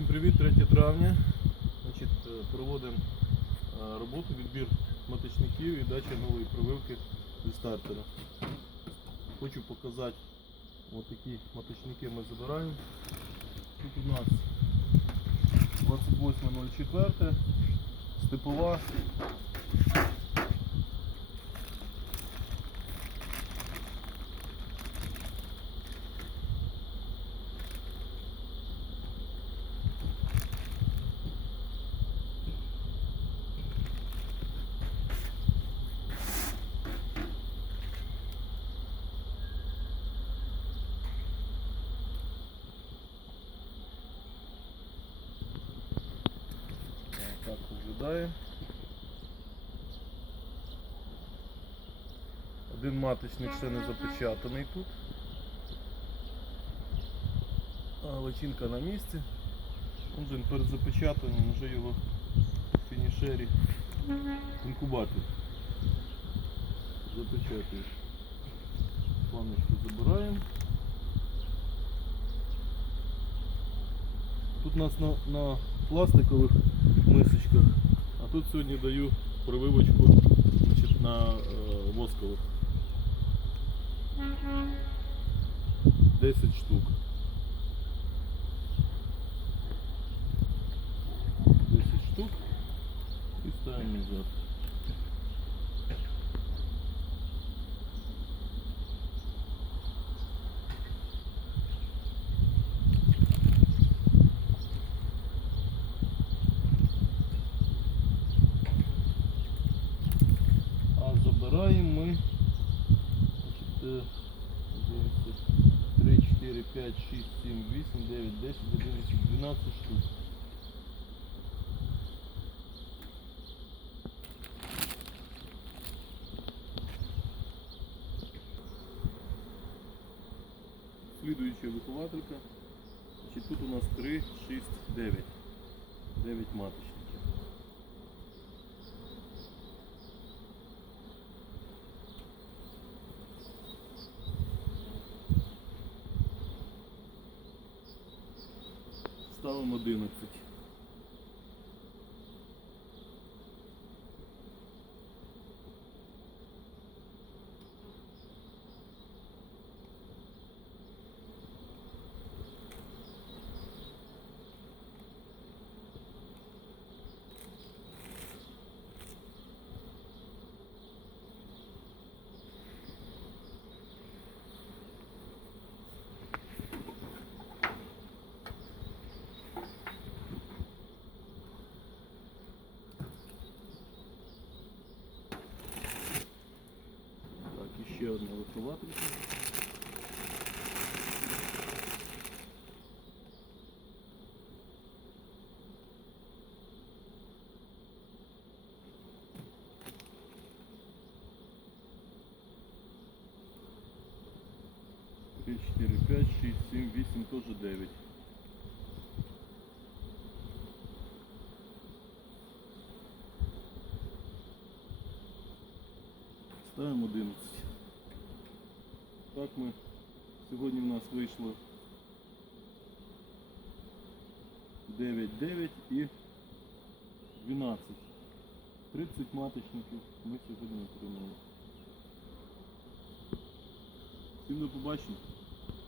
Всім привіт, 3 травня. Значить, е, проводимо е, роботу, відбір маточників і дача нової прививки зі стартера. Хочу показати, от такі маточники ми забираємо. Тут у нас 28.04, степова. Так виглядає. Один маточник ще не запечатаний тут. А личинка на місці. Он же перед запечатанням вже його в фінішері інкубатор. Запечатуєш. Планочку забираємо. Тут у нас на, на пластикових мисочках, тут сьогодні даю прививочку значить, на е, воскових. 10 штук. 10 штук і ставимо назад. А забираємо ми е, 3, 4, 5, 6, 7, 8, 9, 10, 11, 12 штук. Слідуюча вихователька. Тут у нас 3, 6, 9. 9 маточників. Ставимо 11. одна електроватрика. Три, чотири, п'ять, шість, сім, вісім, теж дев'ять. Ставимо 11. Так ми сьогодні в нас вийшло 9, 9 і 12. 30 маточників ми сьогодні отримали. Всім до побачення.